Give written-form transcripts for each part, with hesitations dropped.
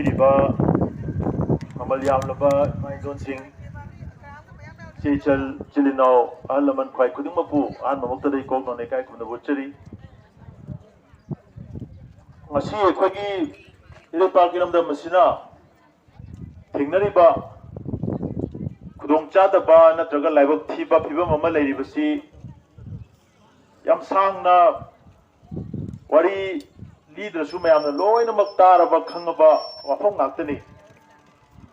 ꯇꯥꯕꯤꯔꯤꯕ ꯃꯃꯜ ꯌꯥꯝꯂꯕ ꯏꯃꯥꯏꯖꯣꯟꯁꯤꯡ ꯆꯦꯆꯜ ꯆꯤꯂꯤꯅꯥꯎ ꯑꯍꯜ ꯂꯃꯟ ꯈ꯭ꯋꯥꯏ ꯈꯨꯗꯤꯡꯃꯛꯄꯨ ꯑꯍꯥꯟꯕꯃꯛꯇꯗ ꯏꯀꯣꯛꯅ ꯂꯩꯀꯥꯏ ꯈꯨꯟꯅ ꯎꯠꯆꯔꯤ ꯉꯁꯤ ꯑꯩꯈꯣꯏꯒꯤ ꯏꯔꯩꯄꯥꯛ ꯏꯔꯝꯗꯝ ꯑꯁꯤꯅ ꯊꯦꯡꯅꯔꯤꯕ ꯈꯨꯗꯣꯡꯆꯥꯗꯕ ꯅꯠꯇ꯭ꯔꯒ ꯂꯥꯏꯕꯛ ꯊꯤꯕ ꯐꯤꯕꯝ ꯑꯃ ꯂꯩꯔꯤꯕꯁꯤ ꯌꯥꯝ ꯁꯥꯡꯅ ꯋꯥꯔꯤ ꯂꯤꯗ꯭ꯔꯁꯨ ꯃꯌꯥꯝꯅ ꯂꯣꯏꯅꯃꯛ ꯇꯥꯔꯕ ꯈꯪꯉꯕ ꯋꯥꯐꯝ ꯉꯥꯛꯇꯅꯤ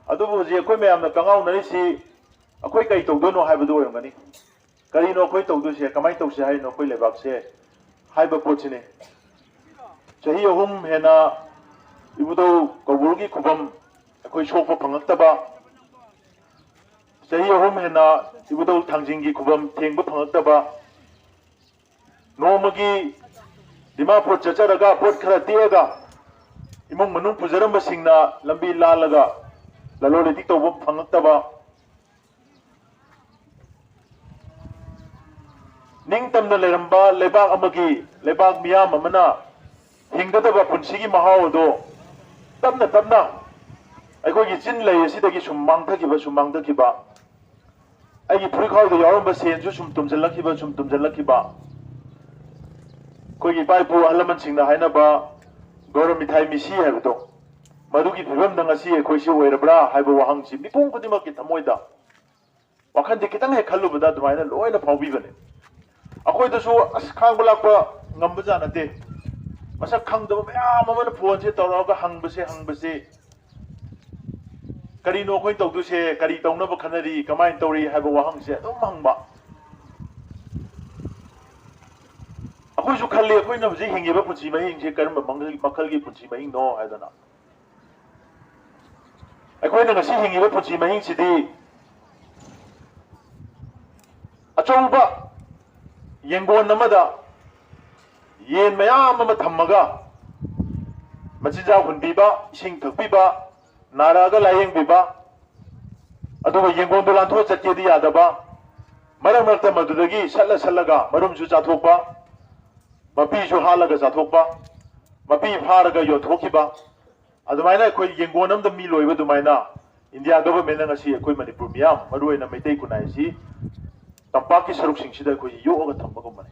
ꯑꯗꯨꯕꯨ ꯍꯧꯖꯤꯛ ꯑꯩꯈꯣꯏ ꯃꯌꯥꯝꯅ ꯀꯪꯉꯥꯎꯅꯔꯤꯁꯤ ꯑꯩꯈꯣꯏ ꯀꯩ ꯇꯧꯗꯣꯏꯅꯣ ꯍꯥꯏꯕꯗꯨ ꯑꯣꯏꯔꯝꯒꯅꯤ ꯀꯔꯤꯅꯣ ꯑꯩꯈꯣꯏ ꯇꯧꯗꯣꯏꯁꯦ ꯀꯃꯥꯏꯅ ꯇꯧꯁꯦ ꯍꯥꯏꯔꯤꯅꯣ ꯑꯩꯈꯣꯏ ꯂꯩꯕꯥꯛꯁꯦ ꯍꯥꯏꯕ ꯄꯣꯠꯁꯤꯅꯤ ꯆꯍꯤ 3 ꯍꯦꯟꯅ ꯏꯕꯨꯙꯧ ꯀꯧꯕ꯭ꯔꯨꯒꯤ ꯈꯨꯕꯝ ꯑꯩꯈꯣꯏ ꯁꯣꯛꯄ ꯐꯪꯉꯛꯇꯕ ꯆꯍꯤ 3 ꯍꯦꯟꯅ ꯏꯕꯨꯙꯧ ꯊꯥꯡꯖꯤꯡꯒꯤ ꯈꯨꯕꯝ ꯊꯦꯡꯕ ꯐꯪꯉꯛꯇꯕ ꯅꯣꯡꯃꯒꯤ ꯗꯤꯃꯥꯄꯨꯔ ꯆꯠꯆꯔꯒ ꯄꯣꯠ ꯈꯔ ꯇꯦꯛꯑꯒ इमुंग मनुंग पुजरंब सिंगना लंबी लालगा ललोल इतिक तौब फंगक्तबा निंगतमना लेरंबा लेबाग अमगी लेबाग मियाम अमना हिंगदबा पुंसिगी महावदो तमना तमना अखोगी चिन लय असिदगी सुम मांगथखिबा अगी फुरिखावदो यावरंबा सेनसु सुम तुमजलखिबा कोगी पाइपु अहलमन सिंगना हाइनबा गौरव मिठाई मिसी है मधुकी फिवम नंगसी अखोइसे ओइरब्रा हाइबो वाहंगसी मिपुंग खुदिमकि थमोइदा वाखन दे कितंग हे खल्लुबदा दुमाइना लोइना फाउबीबने अखोइदसु अस खांग लाकपा ngambजा नते मसक खंगदब मयाम अमन फोन से तौरगा हंगबसे करीनो अखोइ तौदुसे करी तौनब खनरी कमाइन तौरी हाइबो वाहंगसे अदुम हंगबा अखोइसु खल्ले अखोइना हजि हिंगेबा पुंसी महिंगसे करम मखलगी पुंसी महिंग नो हाइदना अखोइना ngasi हिंगेबा पुंसी महिंगसिदि अचौबा येंगोन अमदा येन मयाम अमा थम्मगा मचिजा हुनबीबा इसिंग थकबीबा नारागा लायेंगबीबा अदुगा येंगोन लांथो चटकेदि यादबा मरम मरता मदुदगी सल्लगा मरुमसु चाथोकबा मपीसु हालगा चाथोकबा मपी फारगा योथोकिबा अदुमाइना अखोइ येंगोन अमदा मी लोइबा दुमाइना India government ngasi अखोइ Manipur मियाम मरुइना Meitei कुनाइसि तंपाकी सरुक सिंगसिदा अखोइ योगा थम्बगुमने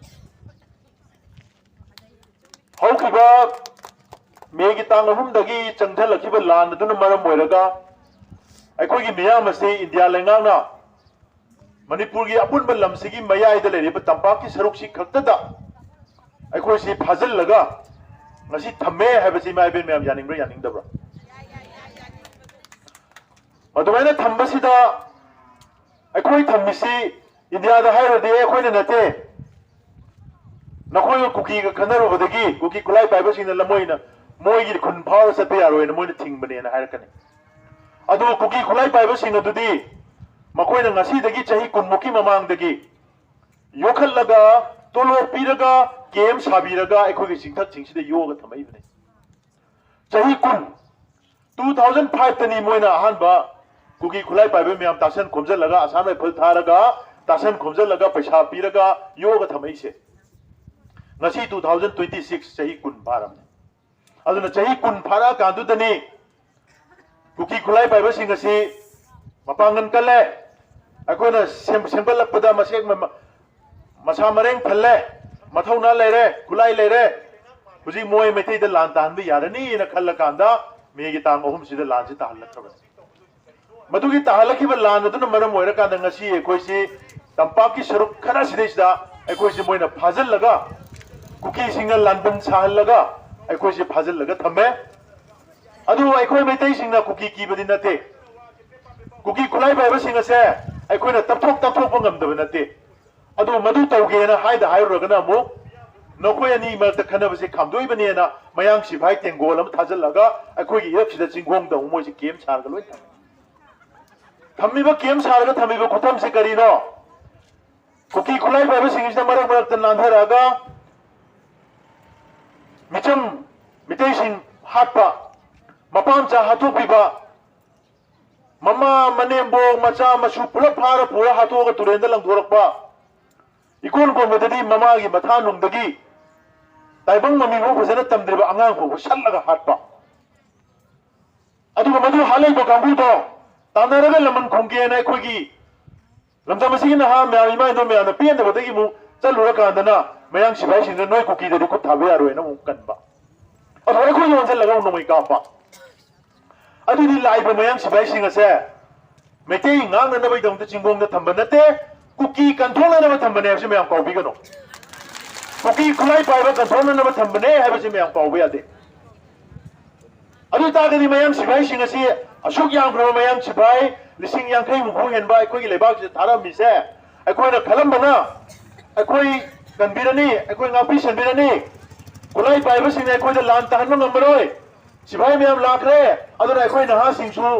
हौकिबा मेगी तांग अहुमदगी चंगथलखिबा लान अदुना मरम ओइरगा अखोइगी मियाम असे इंडिया लेंगाना मणिपुर की अपुनबा लमसिगी मयाइदा लेरिबा तंपाकी सरुक सि खक्तदा अखोइसि फाजलगा ngasi थम्मे हैबसि माइबेन मैम यानिंग्रा यानिंगदब्रा मदुमाइना थम्बसिदा अखोइ थम्मिसि इंडिया दा हाइरदे अखोइना नते नखोइ कुकी गा खनरुबदगी कुकी कुलाई पाइबसिना लमोइना मोइगी खुन फाव सते यारोइना मोइना थिंगबनेना हाइरकने अदो कुकी कुलाई पाइबसिना दुदी मखोइना ngasi दगी चाही कुनमुकी ममांगदगी योखलगा तोलो पीरगा गेम साबीरगा अखोगी सिंथक सिंगसिदा योगा थमैबने चाही कुन 2005 तनी मोइना अहानबा कुकी खुलाई पाइबे म्याम तासन खोमजलगा आसाम राइफल थारगा तासन खोमजलगा पैसा पीरगा योगा थमैसे ngasi 2026 चाही कुन फारमने अदुना चाही कुन फारा कांदुदनी कुकी खुलाई पाइबे सिंगसी मपांगन कले अखोना सेंपलपदा मसेक मसा मरेंग फल्ले मथौना लेरे खुलाई लेरे हुजी मोय मैथैदा लान ताहनबे यारनी न खल्लकांदा मेगी तांग अहुमसिदा लान से ताहलखबने मदुगी ताहलखिबा लान अदुना मरम ओइरकांदा ngasi अखोइसि तंपाकी सरुक खरा सिदैसदा अखोइसि मोइना फाजललगा कुकी सिंगल लानबन साहललगा अखोइसि फाजललगा थम्मे अदु अखोइ मैथै सिंगना कुकी कीबदि नते कुकी खुलाई पाइबा सिंगसे अखोइना तपथोक ngamdaba nate अदु मदु तौगेना हाइदा हाइरगना मु नखोय अनि मरत खनबसे खामदोइबनेना मयांग सिफाई तेंगोल अम थाजलगा अखोइगी एपसिदा चिंगोंग दउ मोइसे गेम सारगा लोइ थम्मिबा गेम सारगा थम्मिबा खुथम से करिनो कुकी खुलाई पाइबा सिंगसिदा मरक मरक नांधरागा मिचम मितैसिंग हाटपा मपामचा हाथोपिबा ममा मनेम्बो मचा मसु पुला फारा पुला हाथोगा तुरेंदा लंगथोरकपा इकोन कोमददी ममागी मथा नुंगदगी ताइबंग ममीबो फजना तमद्रिबा अंगांग को सल्लगा हाटपा अदुगा मधु हालै बो कांगु तो तानरगा लमन खोंगे ना अखोगी लमजा मसिगी ना हा म्या इमा इनो म्या ना पेन दबदगी मु चलुरा कांदना मयांग सिबाई सिंग नोय कुकी दे को थाबे यारो ना मु कनबा अदुगा को योन से लगा नोय कापा अदुदी लाइब मयांग सिबाई सिंग से मेते ngang na bai dong te chingbong na thamba nate Kuki control ना थम्बने है मैं पावी गनो कुकी खुलाई पाइबा कंट्रोल ना थम्बने है मैं पावी यादे अदु तागदी मयम सिपाही सिंग असि अशुक यांग ग्रो मयम सिपाही लिसिंग यांखै मुखु हेनबा अखोई लेबाक से थारा मिसे अखोई ना खलम बना अखोई गनबिरनी अखोई ngapi संबिरनी खुलाई पाइबा सिंग अखोई द लान तहन नंबरोय सिपाही मयम लाखरे अदु अखोई ना सिंगसु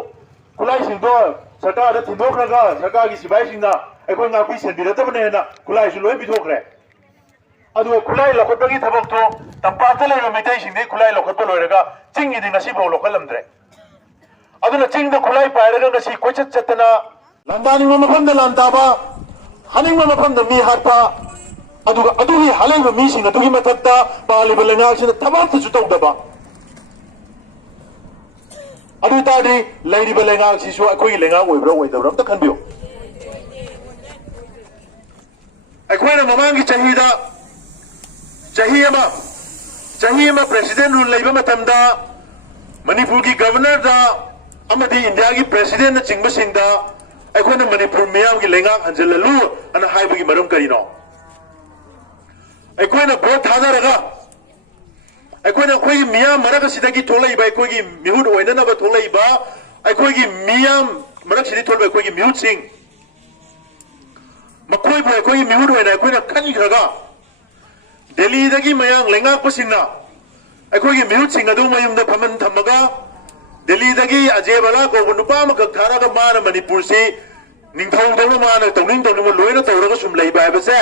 खुलाई सिंगदो सरकार द थिंदोखरगा सरकार की सिपाही सिंगना अखोई ngapi संबिरतबने ना खुलाई सु लोय बिथोखरे अदु खुलाई लखटबगी थबक तो तंपाता लेबा मेtai सिंगदे खुलाई लखटब लोयरगा चिंगी दिन नसी बो लखलमद्रे अदुना चिंग द खुलाई पायरगा नसी कोचत चतना लंदानी मफम द लांताबा हनिंग मफम द मी हाटपा अदुगा अदुगी हालेबा मी सिंग अदुगी मथक्ता पालिबा लेंगाक सिन थबक तु तौदबा अदु तादि लेरिबा लेंगाक सिसु अखोई लेंगाक ओइब्रा ओइदब्रा त खनबियो अखोइना ममांगी चाहिदा चाहिए प्रेसिडेंट रूल लेबा मतमदा मणिपुर की गवर्नर दा अमदी इंडिया की प्रेसिडेंट चिंगब सिंगदा अखोइना मणिपुर मियाम की लेंगा हंजललु अन हाइबगी मरम करिनो अखोइना भोट थादरगा अखोइना खोई मियाम मरक सिदगी थोलैबा अखोइगी मिहुद ओइननबा थोलैबा अखोइगी मियाम मरक सिदि थोलबा अखोइगी मिहुद सिंग मखोइ भो अखोइगी मिहुद ओइना अखोइना खनिखरगा दिल्ली दगी मयांग लेंगा पसिंगना अखोइगी मिहुद सिंग अदु मयुमदा फमन थमगा दिल्ली दगी अजेबला को नुपा मक थारागा मान मणिपुर से निंगथौ दौना मान तौनिंग तौनिंग लोयना तौरगा सुम लेबा हाबसे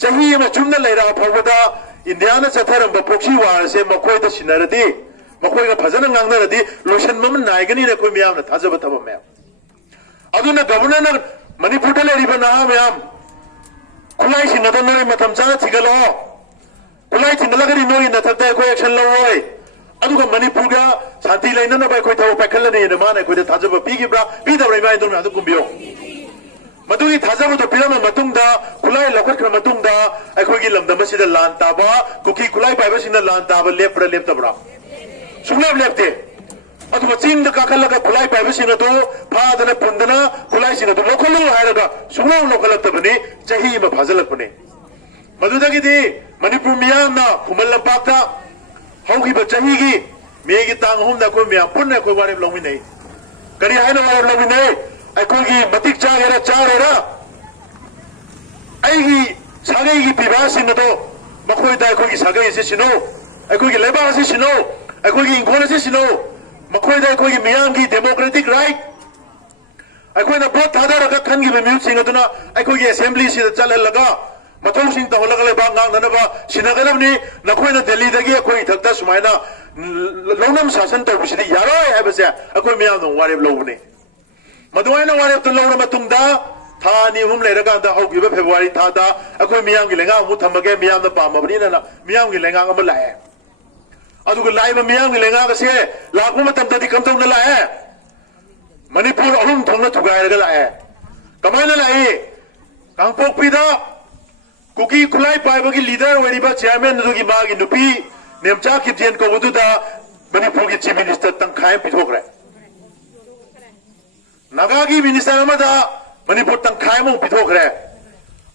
चही म चुमना लेरा फवदा इंडिया न चथरम बपोक्सी वार से मखोइदा सिनरदी मखोइगा फजन ngangnaradi लोशन मम नायगनी न कोइ मियाम न थाजब थबम मे अदुना गवर्नर न मणिपुर द लेरिबा ना मियाम खुलाई सिंग न नरे मतम चाना थिगलो खुलाई थिंगलगरी नोई न थक्ता कोइ एक्शन लवोय अदुगा मणिपुर गा शांति लेना न बाय कोइ थाव पैखलने न माने कोइ थाजब पीगिब्रा पीदब्रै माय दोन अदु कुम्बियो मदुगी थाजब तो पिरम मतुंगदा खुलाई लखटख्र मतुंगदा अखोइगी लमदम सिदा लान ताबा कुकी खुलाई पाइबा सिंदा लान ताबा लेप्रा लेप्तब्रा सुंगलाब लेप्ते अदुगा चिंग द काखलगा खुलाई पाइबा सिंगा तो फादना पुंदना खुलाई सिंगा तो लोखलो हायरगा सुंगलाव लोखलतबनी चही म फाजलकपने मदुदगिदी मणिपुर मियामना खुमल लंपाक्ता हौगिबा चहीगी मेगी तांग हुमदा को मियाम पुन्ना को वारेब लौमिनै करी हायना वारेब लौमिनै अखोगी मतिक चागेरा अगी सागैगी पिबा सिंग तो मखोइदा अखोगी सागै से सिनो अखोगी लेबा से सिनो अखोगी इंखोल से सिनो मखोइदा अखोगी मियामगी डेमोक्रेटिक राइट अखोइना भोट थादरगा खनगिबा म्यूट सिंग अदुना अखोगी असेंबली से चलहलगा मथौ सिंग तहलगले बा ngangnanaba सिनगलबनी नखोइना दिल्ली दगी अखोई थक्ता सुमाइना लौनम शासन तौबसिदि यारोय हाबसे अखोई मियाम न वारेब लौबने मदुआइना वारेब तो लौना मतुंगदा थानी हुम लेरगांदा हौगिबा फेब्रुवारी थादा अखोई मियाम की लेंगा मु थमगे मियाम न पामबनिना मियाम की लेंगा अम लाए अदुगा लाइबा मियाम की लेंगा गसे लाखु मतमदि कमतौना लाए मणिपुर अहुम थोंना थुगायरगा लाए कमाइना लाए कांगपोकपिदा कुकी खुलाई पाइबगी लीडर ओइरिबा चेयरमैन दुगी मागी नुपी नेमचा किपजेन को वदुदा मणिपुर की चीफ मिनिस्टर तंखाय पिथोखरे नागागी मिनिस्टर अमदा मणिपुर तंखाय मो पिथोखरे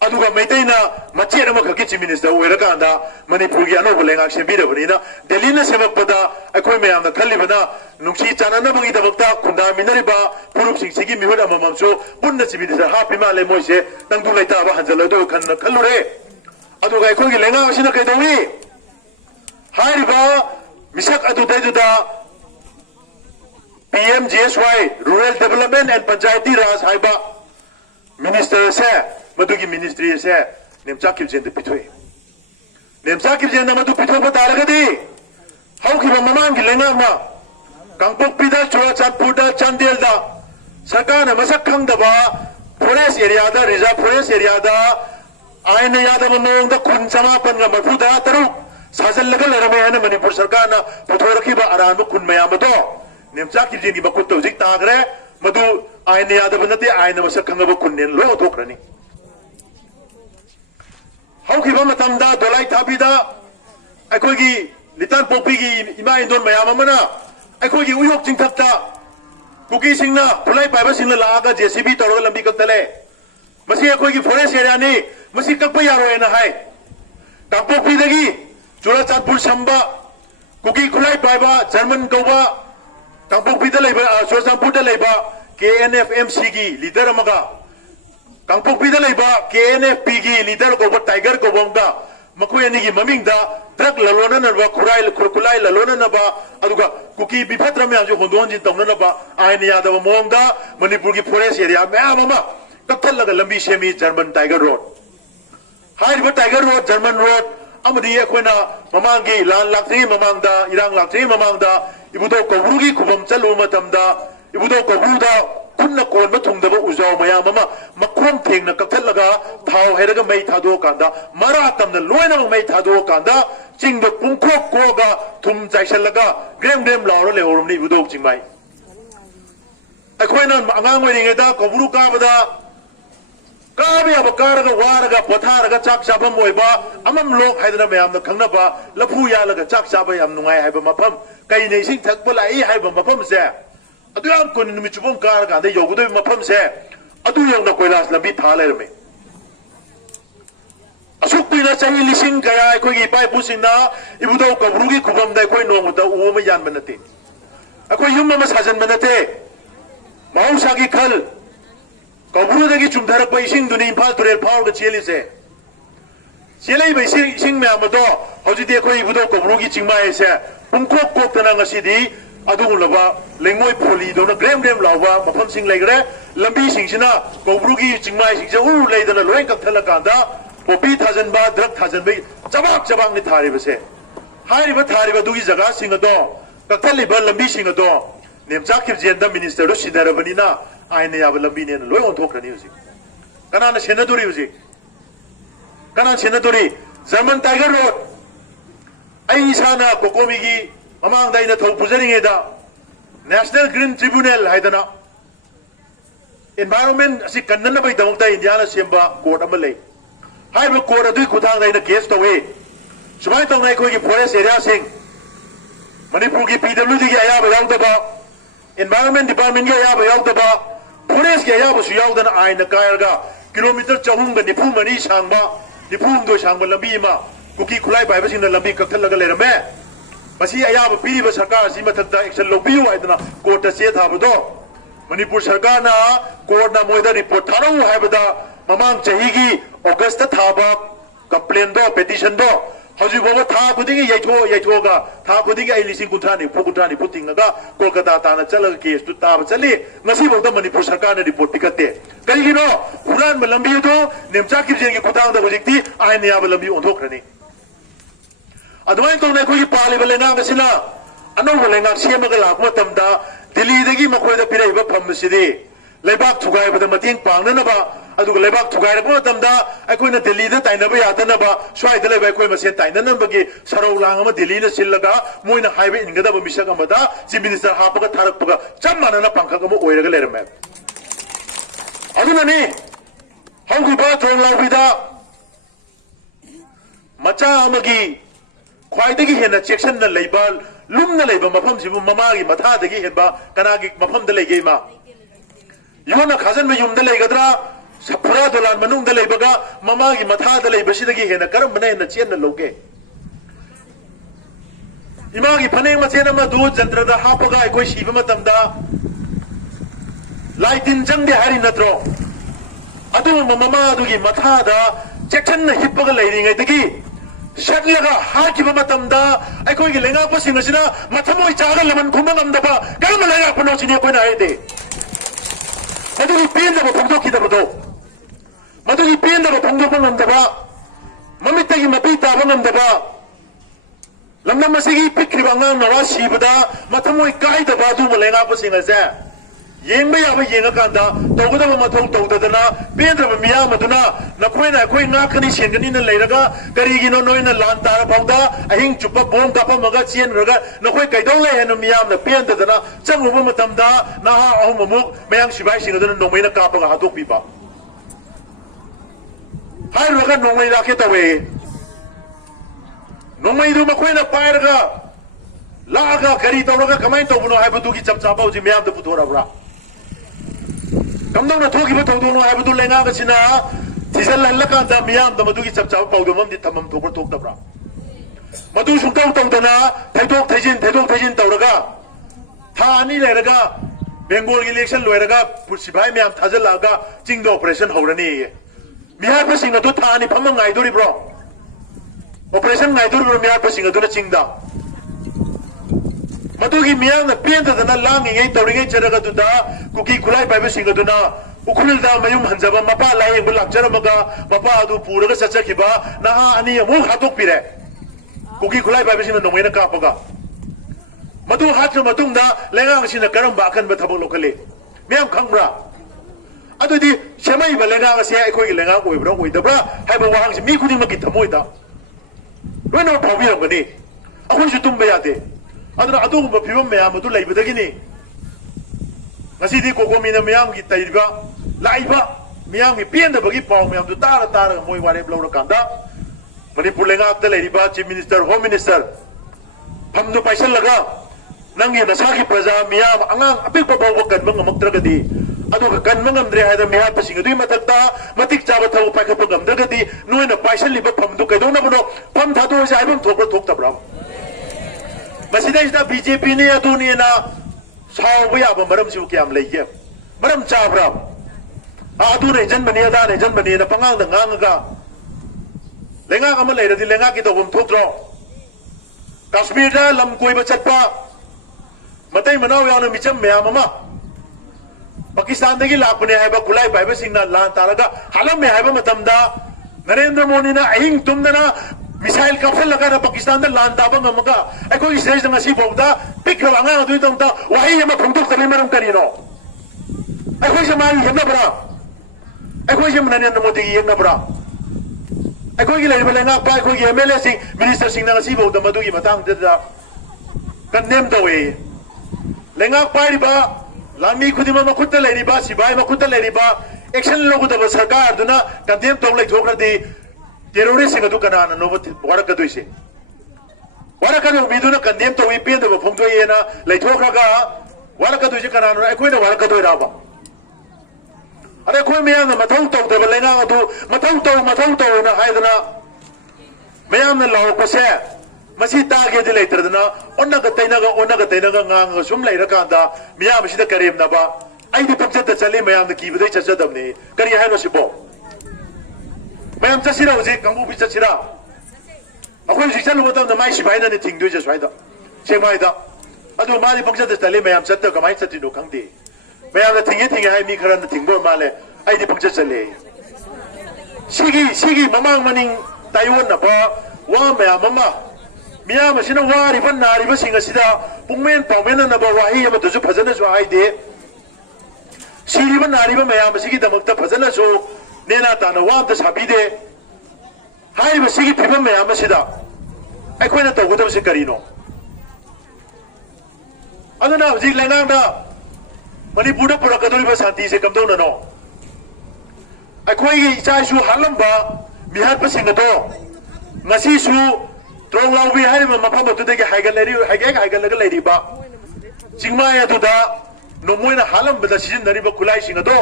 अदुगा मैतैना मचेर अमा खकी चीफ मिनिस्टर ओइरकांदा मणिपुर की अनोब लेंगा सेबिरबनिना दिल्ली न सेमकपदा अखोय मयामना खल्लिबना नुंसी चाननबगी दबक्ता खुंदा मिनरिबा पुरुप सिंगसिगी मिहुद अममसो पुन्ना चीफ मिनिस्टर हापि माले मोइसे तंगदु लैताबा हंजलदो खल्लुरे अदुगा अखोयगी लेंगा असिना कैदौई हारिबा मिसक अदुदैदुदा PMGSY rural development and Panchayati Raj हाइबा मिनिस्टर से मदुगी मिनिस्ट्री से नेमचा किबजेन पिथोय नेमचा किबजेन मदु पिथोबा तारगदी हौखिबा ममांगी लेंगामा कांगपोकपिदा चुराचांदपुरदा चांदेलदा सरकारना मसक खंगदबा फॉरेस्ट एरियादा रिजर्व फॉरेस्ट एरियादा आयन यादव मोंगदा खुन समापनगा मफुदा तरुक साजल लगल रमे है मणिपुर सरकार ना पुथोरखिबा अरानब खुन मयामदो नेमचा किजेन की मकुट तो जिक तागरे मधु आयन यादव नते आयन मसक खंगब कुन्नेन लो थोखरनी हौखिबा मतमदा दोलाई थाबीदा अखोगी लितान पोपीगी इमा इंदोन मयाम अमना अखोगी उयोक चिंथक्ता कुकी सिंगना खुलाई पाइबा सिंगना लागा जेसीबी तौरगा लंबी कक्तले मसी अखोगी फॉरेस्ट एरिया नि मसी कक्पा यारोयना हाय कांपोपीदगी चुराचांदपुर संबा कुकी खुलाई पाइबा जर्मन कौबा कांपोपीदा लेबा चुराचांदपुरदा लेबा KNFMC की लीडर अमगा कांपोपीदा लेबा KNFP की लीडर कौबा टाइगर कौबा मखोय अनि की ममिंगदा ट्रक ललोना नबा खुलाई ललोना नबा अदुगा कुकी बिफत्र में जो होंदोन जिन तौना नबा आयन यादव मोंगदा मणिपुर की फॉरेस्ट एरिया में आमा कत्थलगा लंबी सेमी जर्मन टाइगर रोड हाइबा टाइगर रोड जर्मन रोड अमदी अखोना ममांगी लान लाक्त्री ममांगदा इरांग लाक्त्री ममांगदा इबुदो कौरुगी खुबम चलु मतमदा इबुदो कौरुदा कुन्न कोन थुंगदबा उजाव मयाम अमा मखोम थेंगना कक्थलगा थाव हैरगा मई थादो कांदा मरा तमना लोयना मई थादो कांदा चिंगदो पुंखो कोगा थुम चाइसलगा ग्रेम ग्रेम लावरो लेहोरमनी इबुदो चिंगमाई अखोना अंगांग ओइरिंगेदा कौरु काबदा काबे अब कारगा वारगा पोथारगा चाक चाबम ओइबा अमम लोक हाइदना मयामना खंगनबा लफु यालगा चाक चाबा याम नुंगाई हाइबा मफम कइने इसिंग थकबा लाई हाइबा मफम से अदुयाम कोन नुमिचुबम कारगा दे योगदो मफम से अदु योंगना कोइलास लंबी था लेरमे असुक पिना चाहि लिसिंग गया अखोगी इपाई पुसिंगना इबुदो कबरुगी खुबमदा अखोई नोंगदा उवम यानबा नते अखोई युम मा साजनबा नते माउसागी खल कौरुदगी चुमधरप इसिंग दुनी इम्फाल तुरेल फाउग चेलिसे चेलैब इसिंग मैमदो हौजिदि अखोई इबुदो कौरुगी चिंगमाय से पुंकोक कोक्तना ngasidi अदुगुलबा लेंगमोय फोली दोना ग्रेम ग्रेम लावबा मफम सिंग लेगरे लंबी सिंगसिना कौरुगी चिंगमाय सिंगसे उ लेदना लोय कथला कांदा पोपी थाजनबा द्रग थाजनबे चबाक चबाक नि थारिबसे हारिबा थारिबा दुगी जगह सिंगदो कथलिबा लंबी सिंगदो नेमचा खिबजेंदा मिनिस्टर दो सिदारबनिना आयन याब लंबी ने लोय ओंथोखरनी हुजी कनाना सेनादुरी हुजी कना सेनादुरी जर्मन टाइगर रोड आई इसाना कोकोमीगी ममांग दाइना थौ पुजरिंगेदा नेशनल ग्रीन ट्रिब्यूनल हाइदना एनवायरनमेंट असि कन्नन बै दमकता इंडिया ना सेंबा कोर्ट अमा ले हाइबा कोर्ट अदुई खुथांग दाइना केस तवे सुमाय तौना अखोगी फॉरेस्ट एरिया सिंग मणिपुर की PWD की अयाब यावदबा एनवायरनमेंट डिपार्टमेंट की अयाब यावदबा फॉरेस्ट के अयाबसु यावदना आयन कायरगा किलोमीटर 494 सांगबा 4 सांगबा लंबी मा कुकी खुलाई पाइबसिंग लंबी कक्थलगा लेरमे मसी अयाब पीरिबा सरकार असि मथक्ता एक्शन लौबियो हाइदना कोर्ट से थाबदो मणिपुर सरकार ना कोर्ट ना मोइदा रिपोर्ट थारो हाइबदा ममांग चहीगी अगस्त थाबा कंप्लेन दो पेटिशन दो हजि बोबो था खुदिंग यैथोगा था खुदिंग आई लिसिंग कुंथानी पुतिंगगा कोलकाता ताना चलग केस तु ताब चली ngasi बोदा मणिपुर सरकार ने रिपोर्ट पिकते करिगिनो हुरान लंबी दो नेमचा किजेन के खुतांग दा होजिक्ति आयन याब लंबी ओंथोखरनी अदुमाइन तौना अखोगी पालिबा लेंगांग सिना अनौबा लेंगांग सेमगा लाक मतमदा दिल्ली दगी मखोयदा पिरैबा फमसिदि लेबाक थुगाइबदा मतेंग पांगननबा अदुग लेबाक थुगाइरबा मतमदा अखोयना दिल्ली दा ताइनबा यादनबा स्वाइदा लेबा अखोय मसे ताइननबगी सरौ लांग अमा दिल्ली ना सिलगा मोइना हाइबे इनगदबा मिसक अमदा चीफ मिनिस्टर हापगा थारकपगा चम मानना पांखक अमा ओइरगा लेरमे अदुनानी हौगिबा थोंग लाउबिदा मचा अमगी ख्वाइदगी हेना चेक्शन न लेबा लुमना लेबा मफम सिबु ममागी मथादगी हेबा कनागी मफम द लेगे मा योना खाजन में युमदा लेगदरा सफरा दोलान मनुंग द लेबगा ममागी मथाद लेबसिदगी हेना करम बने हेना चेन न लोगे इमागी फने मचेन मा दु जंत्रदा हापगा अखोय सिबा मतमदा लाइटिन जंगदे हारि नत्रो अदु ममा अदुगी मथादा चेक्शन न हिपगा लेरिंगैदगी शटलगा हाकिबा मतमदा अखोयगी लेंगापसिंग असिना मथमोय चागा लमन खुमा ngамदबा करम लेंगापनो सिने कोइना हाइदे मदुगी पेंदबा फोंदोखिदबदो मदुगी पेंदबा फोंदोखबा ngамदबा ममितगी मपी ताबा ngамदबा लमनम मसिगी पिक्रिबा ngang नवा सिबदा मथमोय काइदबा दु लेंगापसिंग असे येंब याब येंगकांदा तौगदब मथौ तौददना पेद्रब मियाम अदुना नखोइना अखोइ नाकनी सेंगनीना लेरगा करिगिनो नोइना लान तारा फाउदा अहिंग चुप्पा बोम कापमगा चेनरगा नखोइ कैदौ लेहेन मियामना पेंददना चंगुब मतमदा नहा अहुम अमुक मयांग सिबाइ सिंगदना नोंमैना कापगा हादोकपिबा हाइरगा नोंमै लाके तवे नोंमैदु मखोइना पाइरगा लागा करी तौरगा कमाइ तौबनो हाइबदुगी चपचापा उजि मियामदा पुथोरबरा कमदौना थोकिबा थौदोनो हाइबदु लेंगागसिना थिजल हल्लकांदा मियामदा मदुगी चपचापा पाउदममदि थमम थोपर थोक्तबरा मदु सुंतौ तौदना थैथोक थैजिन तौरगा था अनि लेरगा बेंगोल इलेक्शन लोयरगा पुसिबाइ मियाम थाजलागा चिंग ऑपरेशन हौरनी मिहार पसिंग अदु था अनि फम गाइदोरिब्रो ऑपरेशन गाइदोरिब्रो मिहार पसिंग अदुना चिंगदा मदुगी मियाम पेंददना लांगिङै तौरिङै चरगा दुदा कुकी खुलाइ पाइबा सिंग अदुना उखुलदा मयुम हंजबा मपा लायेंब लाक्चरमगा मपा अदु पुरगा चचखिबा नहा अनि अमु हातोक पिरे कुकी खुलाइ पाइबा सिंग नोंमैना कापगा मदु हात्र मतुंगदा लेंगांग सिना करम बाखन ब थबक लोकले मियाम खंगब्रा अदुदि सेमैब लेंगांग से अखोइ लेंगांग ओइब्रा ओइदब्रा हाइबा वाहंग मी खुदिमकी थमोइदा लोइना फाउबिरमगनि अखोइसु तुंबा यादे अदुना अदुगुंबा फिबम मयाम अदु लैबदगिनि ngasi kokomina miyam ki taiba laiba miyam ki pienda bagi pau miyam tu tara moi ware blora kanda manipur lenga ta leriba chief minister home minister phamdu paisal laga nangi nasa ki praja miyam angang apik pa bawa kan mang maktragadi adu ka kan mang amdre haida miyam pasing adu matakta matik chaba thau pa ka pagam dagadi noina paisal liba phamdu kai dona bono pham thatu ja ibam thokra thokta bra masida ida BJP ne adu ne na Sao याब मरम से क्या लेगे मरम चाब्रा आदू ने जन बने अदा ने जन बने न पंगांग गांगा लेंगा कम लेरदी लेंगा की तौबम थोक्रो कश्मीर दा लम कोइबा चटपा मतै मनाव यावना मिचम मयाम अमा पाकिस्तान दगी लापने हाइबा खुलाई पाइबा सिंगना लान तारगा हालम में हाइबा मतमदा नरेंद्र मोदी ना अहिंग तुमदना मिसाइल काफल लगा ना पाकिस्तान दा लान ताबा ngamaga अखोई स्टेज दा ngasi bawda pikra anga adu tongta wahi ama phangtok tani maram karino अखोई से मान यंगा बरा अखोई से नरेंद्र मोदी की यंगा बरा अखोई की लेबल लेंगा पा अखोई की एमएलए सिंह मिनिस्टर सिंह ना ngasi bawda मदु की मतंग दा कंडेम तवे लेंगा पाइबा लामी खुदिमा मखुत्ता लेरिबा सिबाई मखुत्ता लेरिबा एक्शन लोगुदबा सरकार दुना कंडेम तोंग लै थोखरदि terrorist singa du kana no waraka duise waraka du miduna kandem to wi pende ba phongdo yena lai thokra ga waraka duise kana no ekoi na waraka do ra ba are koi meyam na mathau to de lenga adu mathau to na haidana meyam na law ko se masi ta ge de leitradana onna ga taina ga nga sum lai ra ka da meyam si da karem na ba ai di pamcha da chale meyam na ki budai chacha damne kari hai no sibo ma'am चसिरा उजे कंगु भी चसिरा अखोई सिचल होता न माइ सिबाइना ने thing दुजे स्वाइदा सेमाइदा अदु माली पंक्चर द तले मैम चत्त कमाइ चति नो खंगदे मैम न थिंगे हाइ मी खरन थिंगो माले आई दि पंक्चर चले सिगी ममांग मनिंग ताइवन न बा वा मैम ममा मिया मसिना वारि बन नारि ब सिंग सिदा पुंगमेन पाउमेन न बा वाहि यम दुजु फजन सु हाइ दे सिरि बन नारि ब मैम सिगी दमकता फजन सु नेना ताना वाम साबीदे हाइब सिगी फिबम मैम सिदा अखोइना तौगदब से करिनो अदुना हजि लेंगांदा मणिपुर दा पुरकदोरिबा शांति से कमदौननो अखोइगी इचासु हालंबा मिहार पसिंगदो ngasisu tronglawi हाइब मफम अतुदगी हाइगल लेरिबा चिंगमाय अतुदा नोमोइना हालंबदा सिजिनरिबा खुलाई सिंगदो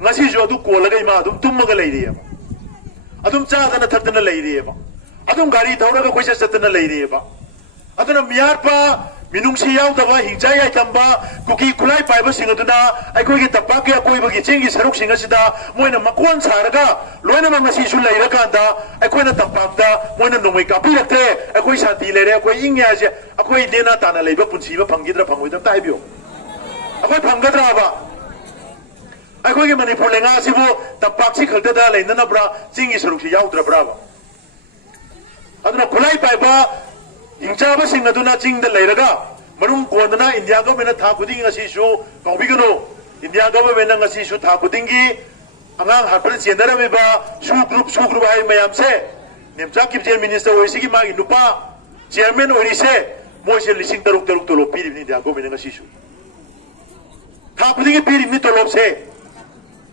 ngasi jo adu kolaga ima adum tummaga leiriye adum chaadana thadana leiriye adum gari thawraga khoisa satana leiriye aduna miyarpa minungsi yaudaba hingjai ai tamba kuki kulai paiba singaduna aikoi gi tapake akoi bagi chengi saruk singa sida moina makon saraga loina ma ngasi su leira kanda aikoi na tapakda moina nomai kapi rakte aikoi shanti leire akoi ingya je akoi dena tana leiba punsi ba phangidra phangoi ta aibio akoi phangadra ba अखोई मणिपुर लेंगा सिबो तपाक्षी खलतदा लेना ब्रा चिंगी सरुक याउद्रब्रा अदुना खुलाई पाइबा हिंचाबा सिंग अदुना चिंग द लेरगा मरुम कोंदना इंडिया गवर्नमेंट था खुदिंग असिसु कौबिगनो India government ngasi su tha kudingi angang harpal chenara ba su group hai mayam se nemcha kipjen minister oisi ki magi nupa chairman ori se moise lising taruk tolop piri ni dia government ngasi su tha kudingi piri ni tolop se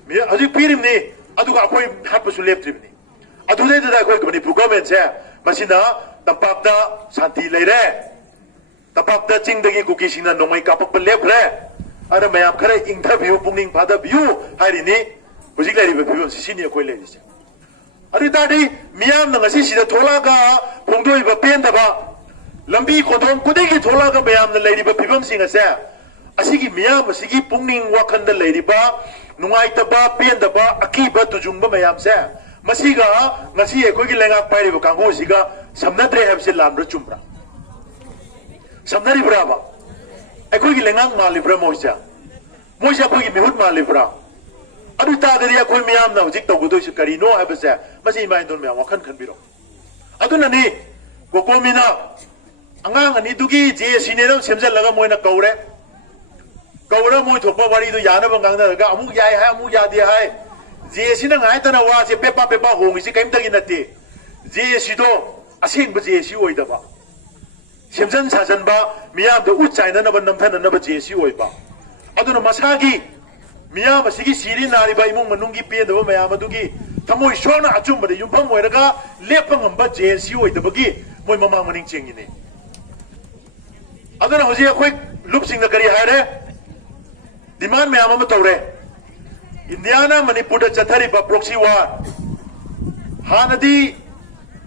mi aji piri ni aduga akoi harpa su lep trip ni adu dai da akoi company government se masina tapak da santi leire tapak da chingdagi kuki singna nomai kapak lep re ada mayam khare interview pungning pada view hari ni hujik lai ba view sini akoi lai se ari tadi miyam na ngasi sida thola ga pungdoi ba pen da ba lambi kodong kudegi thola ga mayam na lai ba phibam sing ase asigi miyam asigi pungning wakhan da lai ba nungai ta ba pen da ba aki ba tujung ba mayam se masiga ngasi akoi gi lenga pai ba kango siga samnatre have se lamra chumbra samnari brava akoi gi lenga malibra moja akoi gi mihut malibra adu ta gari akoi miyam na hujik tawgu doi su kari no have se masi mai don me wakhan khan biro adu na ni gokomina angang ani dugi je sinero semjal laga moina kaure moi thokpa wari du yana ba ngang na ga amu yai hai amu ya de hai je sina ngai ta na wa se pepa hongi si kaim tagi nati je si do asing ba je si oi da ba semjan sajan ba miyam da uchai na ba namthan na ba je si oi ba aduna masagi miyam asigi siri nari ba imung manungi pe da ba mayam adugi thamoi shona achum ba de yumpham oiraga lepang ba je si oi da ba gi moi mamang maning chengi ne aduna hoji akhoi lup sing na kari haire demand mayam ma tawre Indiana Manipur da chathari ba proxy war hanadi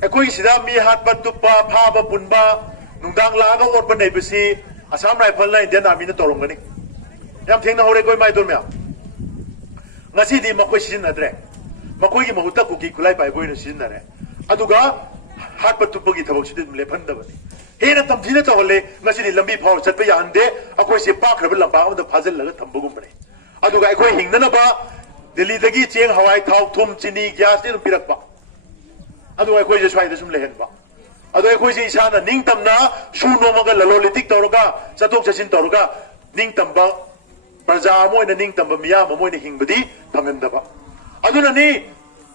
akoi sida mi hat pat tu pa pha ba punba nungdang la ga ot ba nei bisi Assam Rifle la Indian Army na torong gani yam thengna hore koi mai don mya ngasi di makoi sin na dre makoi gi mahuta ku ki kulai pai boi na sin na re aduga hat pat tu pa gi thabok sidin le phan da bani he na tam thina tawle ngasi di lambi phau chat pa yan de akoi se pa khra ba lamba am da phajal la thambugum bani aduga akoi hingna ba Delhi dagi cheng hawai thau thum chini gas ni pirak ba adu akoi je swai da sum lehen ba adu akoi je isana ningtam na su no ma ga lalolitik tawroga chatok chasin tawroga ningtam ba praja moi na ningtam ba miyam moi na hingbadi thangan da ba adu na ni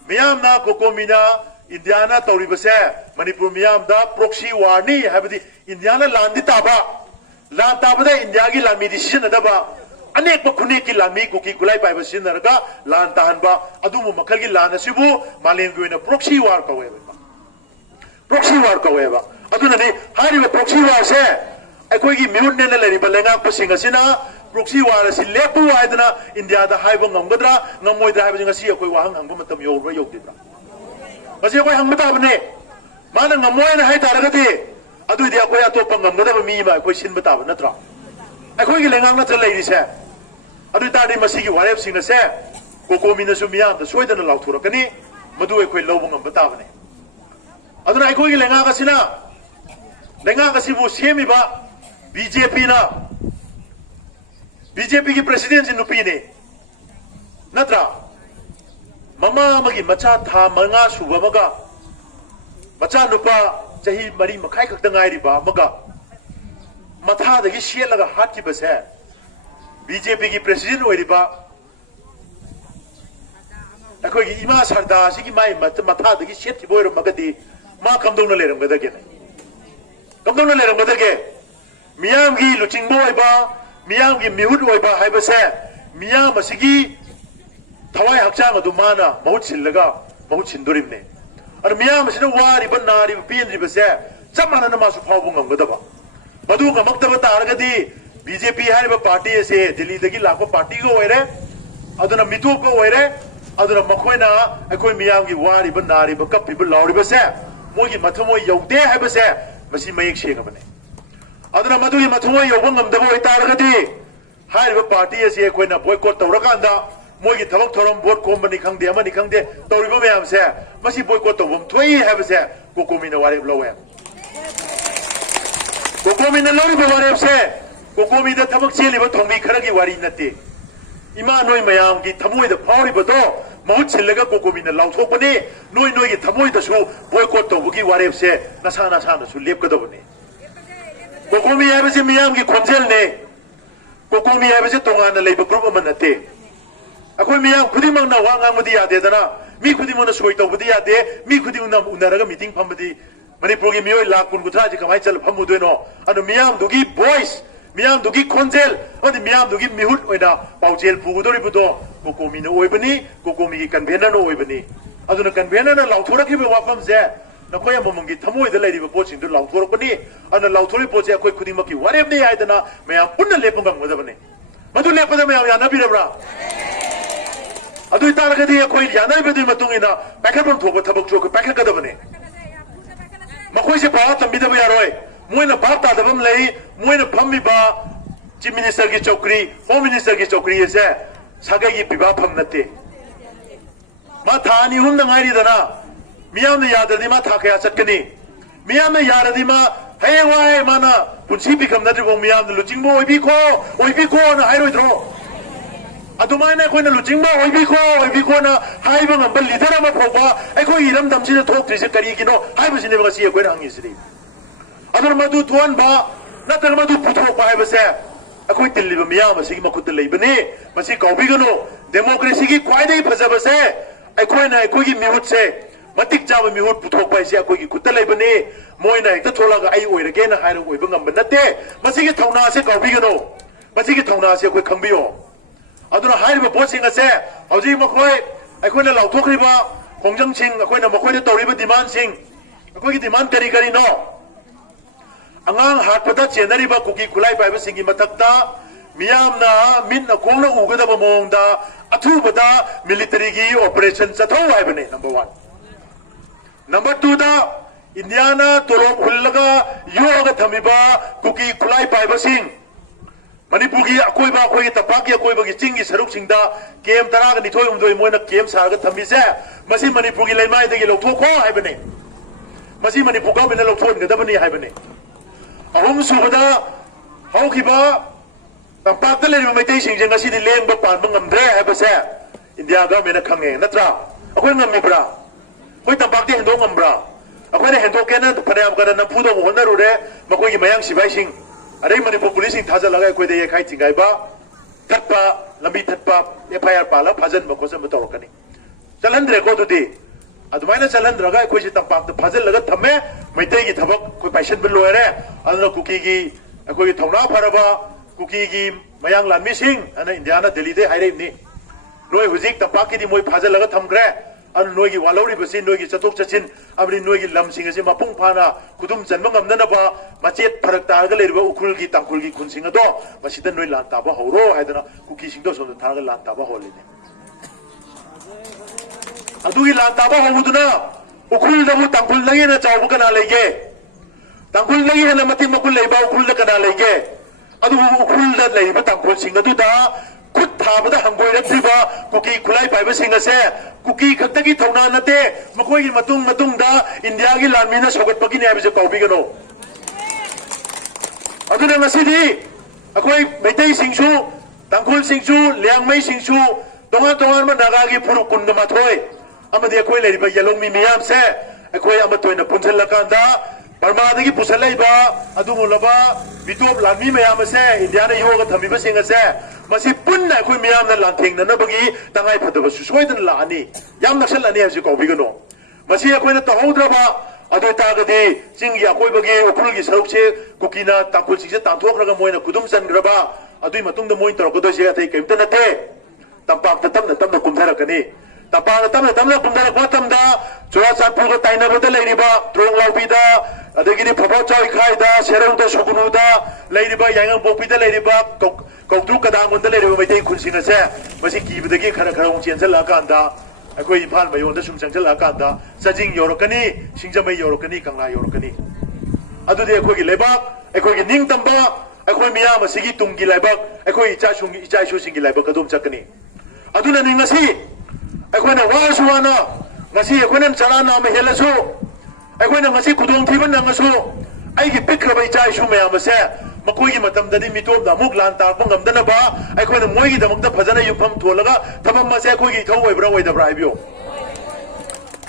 miyam na kokomina Indiana tawri ba se Manipur miyam da proxy war ni habadi Indiana landi ta ba da India gi lami decision da ba अनेक खुने की लामी cookie गुलाई पाइब सिनरगा लान ताहनबा अदुमु मखल की लान सिबु मालेम गोइना proxy वार कवेबा अदुनने हारिबा proxy वार से अखोई की mute ने लरिबा लेंगा पसिंग असिना प्रोक्सी वार सि लेपु आइदना इंडिया दा हाइबा ngमगद्रा ngमोइद्रा हाइबा जंगा सि अखोई वाहंग हंग मतम योरबा योगदिब्रा मसे अखोई हंग बताबने माना ngमोइना हाइ तारगति अदुदि अखोई अतोप ngमगदबा मी मा अखोई सिन बताब नत्रा अखोई की लेंगा नत्र लैरिसे अदु तादि मसिगी वारेब सिंग से कोकोमिना सु मियाम द सोइदन लाउथुरकनी मदु अखोई लौबंग बताबने अदुना अखोई की लेंगा गसिना लेंगा गसिबु सेमिबा बीजेपी की प्रेसिडेंट नुपी ने नत्रा ममा मगी मचा था मंगा सुबमगा मचा नुपा चही मरी मखाई खक्ता गायरिबा मगा मथा दगी शेलगा हाथ की बस है बीजेपी की प्रेसिडेंट होइरिबा अखोई इमा सरदा सिगी माई मथा दगी शेत की बोइरो मगदी मा कमदोंना लेरमगदगे मियाम की लुचिंग बोइबा मियाम की मिहुट होइबा हाइबसे मियाम असिगी थवाई हक्चांग अदु माना बहुत सिलगा बहुत सिंदुरिमने और मियाम असिना वारिबा नारिबा पेनरिबसे चमाना मासु फावबु ngमगदबा मधु ngमक्तब तारगदी बीजेपी है पार्टी से दिल्ली दगी लाखो पार्टी को होइरे अदुना मितोप को होइरे अदुना मखोइना अखोइ मियाम की वारिबा नारिबा कपिबा लाउरिबसे मोगी मथमोय यौदे हाइबसे मसी मयेक सेगबने अदुना मधुगी मथमोय यौबा ngमदबो होइतारगदी हाइरिबा पार्टी से अखोइना बॉयकॉट तौरकांदा मोगी थबक थोरम वोट कोमबनी खंगदे अमनी खंगदे तौरिबा मयाम से मसी बॉयकॉट तौबम थोई हाइबसे कोकोमिना वारिब लौवे कोकोमिना लौरिबा वारिब से कोकोमिदा थबक चेलिबा थोंबी खरगी वारी नते इमा नोय मयाम की थमोय द फावरिबदो बहुत सिलगा कोकोमिना लाउथोपने नोय नोय की थमोय दसु बॉयकॉट तौबगी वारेब से नसा सु लेपकदबने कोकोमी हाबसे मियाम की खोंजेल ने कोकोमी है बसे तोंगान लेब ग्रुप अमन नते अखोई मियाम खुदी मंगना वा ngang यादेदना मी खुदी मंगना सोई तौबदी यादे मी खुदी मंगना उनरगा मीटिंग फमबदी मणिपुर की मियोय लाख कुन कुथरा जी कमाई चल फमुदोनो अनु मियाम दुगी वॉइस मियाम दुगी खोंजेल अदि मियाम दुगी मिहुट ओइना पाउजेल पुगुदोरिबुदो कोकोमीनो ओइबनी कोकोमी की कन्वेनर नो ओइबनी अदुना कन्वेनर लाउथोरकिबे वाफम जे नखोय अममंगी थमोइदा लेरिबा पोचिंदु लाउथोरकनी अनु लाउथोरि पोचे अखोय खुदिमकी वारेबने आइदना मयाम पुन्ना लेपंगम गदबने मदु लेपदा मयाम यानाबिरबरा अदु तारगदि अखोय यानाबिदि मतुंगिना पैखरबम थोबा थबक जो पैखरगदबने मखोय से पाव तंबिदब यारोय मोइना बाप तादबम लई मोइना फम्मिबा चीफ मिनिस्टर की चौकरी होम मिनिस्टर की चौकरी से सागे की पिबा फम नते मा थानी हुम नंगाइरिदना मियाम ने याददि मा था कया चटकनी मियाम ने याददि मा हेवाय माना पुंसी बिकम नद्रिबो मियाम ने लुचिंगबो ओइबिको ना हाइरोइद्रो अदुमाइना कोइना लुचिंगबो ओइबिको ना हाइबा ngam लीडर अमा फोबा अखोय इरम दमसिना थोक्त्रिसे करिगिनो हाइबसिने बगसि अखोयना हंगिसिरि अदर मधु थोन बा नतर मधु पुथोक हाइबसे अखोय तिल्लिबा मियाम असिगी मखुत लेबने मसि कौबिगनो डेमोक्रेसी की ख्वाइदगी फजबसे अखोयना अखोयगी मिहुत से मतिक चाबा मिहुत पुथोक पाइसे अखोयगी खुत लेबने मोइना हेक्ता थोलागा आई ओइरगेना हाइर ओइबा ngam नते मसिगी थौना से कौबिगनो मसिगी थौना से अखोय खंबियो अदुना हाइरबा पोसिंग असे हौजी मखोय अखोयना लाउथोखरिबा खोंजंग सिंग अखोयना मखोयना तौरिबा डिमांड सिंग अखोयगी डिमांड करी नो अंगांग हाटपदा चेनरिबा कुकी खुलाई पाइबा सिंगी मथक्ता मियामना मिन खोंगना उगदबा मोंगदा अथुबदा मिलिटरी की ऑपरेशन चथौ हाइबने नंबर 1 नंबर 2 दा इंडियाना तोलोब हुल्लगा योगा थमिबा कुकी खुलाई पाइबा सिंग मणिपुर की अकोइबा अकोइगी तपाकी अकोइबगी चिंगी सरुक सिंगदा केम तरागा निथोय उमदोय मोइना केम सारगा थमिसे मसी मणिपुर की लेमाइदगी लौथोखो हाइबने मसी मणिपुर गवर्नमेंट लौथोनगदबनी हाइबने अहम सुबदा हौखिबा तंपाक्ता लेरिबा मैतै सिंजे ngasidi lengba panba ngamdre haibase India government खंगे नत्रा अखोय ngamiबरा कोई तंपाक्ते हेंदो ngambra अखोयने हेंदो केना फनायाम kana नफुदो होनरुरे मखोयगी मयांग सिबाई सिंग अरे मणिपुर पुलिस सिंग थाजलगा अखोयदे येखाइ थिंगाइबा थत्पा लंबी थत्पा एफआईआर पाला फाजन मखोसम तौरकनी चलंद्रे को दुदी अदुमाइना चलंद्रगा अखोयसी तंपाक्ता फाजलगा थमे मैतै की थबक कोई पैशन बिल लोयरे अदुना कुकी की अखोयगी थौना फरबा कुकी की मयांग लानमी सिंग अना इंडियाना दिल्ली दे हाइरेबनी नोय हुजिक तंपाकी दी मोय फाजलगा थमग्रे अनु नोयगी वालौरी बसी नोयगी चतोक चचिन अबरी नोयगी लमसिंग असे मपुंग फाना कुदुम चनबा ngamnanaba मचेत फरक तारगा लेरिबा उखुल की तांकुल की खुनसिंग अदो मसिदा नोय लान ताबा हौरो हाइदना कुकी सिंगदो सोम थारगा लान ताबा होलिने अदुगी लान ताबा हौदुना उखुल दबु तांकुल लगे चावबा कना लेगे तांकुल लगे हेना मतिक मकुल लेबा उखुल द कना लेगे अदु उखुल द लेबा तांकुल सिंग अदुदा खुद थाबदा हंगोइरत्रिबा कुकी खुलाई पाइबा सिंग असे कुकी खक्तगी थौना नते मखोयगी मतुंग दा इंडिया की लानमीना सौगटपगी ने हाइबसे कौबिगनो अदुना ngasidi अखोय मैतै सिंगसु तांकुल सिंगसु ल्याङमै सिंगसु तोंगा मा नागागी फुरुक कुंद माथोय अमदि अखोय लेरिबा यलोंमी मियाम से अखोय अमतोयना पुनसलकांदा बर्मादगी पुसलैबा अदुमुलबा बिटोप लानमी मयाम से इंडिया ने योगा थमिबा सिंग से मसी पुन्ना अखोय मियाम ना लांथेंगनबगी तंगाय फदबा सुसोयदन लानी याम नक्सलनी हजि कौबिगनो मसी अखोयना तहौद्रबा अदु तागदि चिंगी अखोयबगी उखुलगी सरुकसे कुकीना तांकुल सिंगसे तांथोखरगा मोयना कुदुम चनग्रबा अदुई मतुंगदा मोय तरकदोसे अथै केमता नथे तंपाक्ता तमना कुमथरकनी तंपाक्ता तमना कुमथरक मतमदा चुराचांदपुरगा ताइनबदा लेरिबा त्रोंग लाउबीदा अदगिनि फफाव चाइ खाइदा सेरौदा सुगुनुदा लेरिबा यांगं बोपीदा लेरिबा कौतु कदांगुंदा लेरिबा मैतै खुनसिंगसे मसि कीबदगी खरा चेंजलकांदा अखोय इम्फाल मयोंदा सुम चंजलकांदा सजिंग योरकनी सिंगजमै योरकनी कंगला योरकनी अदुदि अखोयगी लेबाक अखोयगी निंगतंबा अखोय मियाम असिगी तुंगी लेबाक अखोय इचाइसु सिंगी लेबाक अदुम चकनी अदुना निंगसी अखोयना वासुवाना ngasi अखोयना चराना म हेलसु अखोयना ngasi खुदोंग थिबन नंगसु आइगी पिक्रबा इचाइसु मयाम से मकोयगी मतमददि मितोबदा मुक लान ताकबा ngamdana अखोयना मोयगी दमकदा फजना युफम थोलगा थबम मसे अखोयगी थौ ओइब्रा ओइदब्रा हाइबियो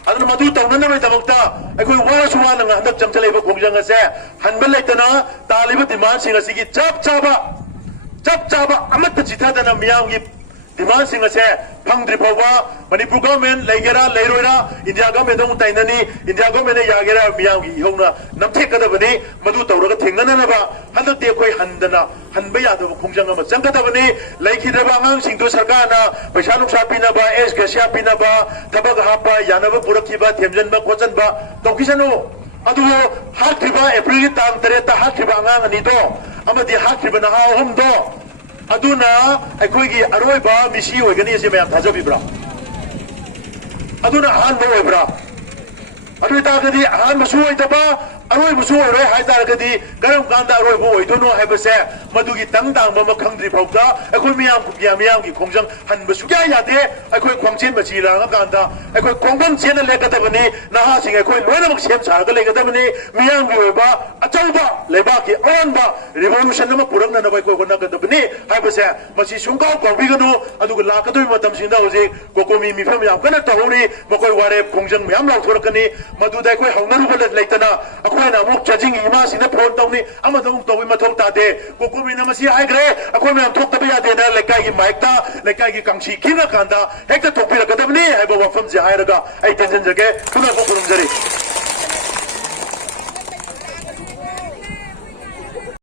अदुना मदु तौननबा दमकता अखोय वासुवाना हंदक चमचलेबा खोंजंग से हनबल लेतना तालिबा डिमांड सिंग असिगी चप चाब अमत चिथादना मियाम की डिमांड सिंह से फंगद्री फाउबा मणिपुर गवर्नमेंट लेगेरा लेरोइरा इंडिया गवर्नमेंट दो ताइननी इंडिया गवर्नमेंट यागेरा मियाम की इहोना नमथेकदबनी मधु तौरगा थेंगननबा हंदते कोई हंदना हनबा यादब खुंजंग अमा चंगदबनी लेखिदबा आंगांग सिंगदो सरकारना पैसा नुक्सा पिनबा एस गेसिया पिनबा थबक हापा यानबा पुरखिबा थेमजनबा खोचनबा तौकिसनु अदुगो हाखिबा एप्रिल तांग 3 हाखिबा आंगांग अनिदो अमदि हाखिबा नहा अहुमदो अदुना अखोइगी अरोइबा मिसी ओइगनी से मैम थाजबिब्रा अदुना हान नो ओइब्रा अदु तागदी हान मसु ओइदबा अरोइ मसु ओइरोइ हाइतारगदी करम कांदा अरोइबो ओइदोनो हाइबसे मदुगी तंग तांग बम खंगद्री फौदा अखोइ मियाम कुगिया मियाम की खोंजंग हन बसुग्या यादे अखोइ खोंचेन मची रांगा कांदा अखोइ खोंगम चेन लेगदबनी नहा सिंग अखोइ लोइनमक सेम सारग लेगदबनी मियाम की ओइबा अचौबा लेबा की अनबा रिवोल्यूशन नम पुरंगना नबय को नगदबनी हाइबसे मची सुंगाव कौबिगनु अदुग लाकदोइ मतम सिंदा होजे कोकोमी मिफम याम कना तहोरी मकोइ वारे खोंजंग म्याम लाउथोरकनी मदुदा अखोइ हौनरुबल लेतना अखोइना अमुक जजिंग इमा सिना फोन तौनी अमदुम तौइ मथौ तादे कोकोमी नमसी हाइग्रे अखोइ म्याम थोक्तबा यादेना लेकाई की माइकता लेकाई की कांची खिना कांदा हेक्ता थोपिरकदबनी हाइबो वफम जे हाइरगा आई टेंशन जगे पुना को पुरमजरी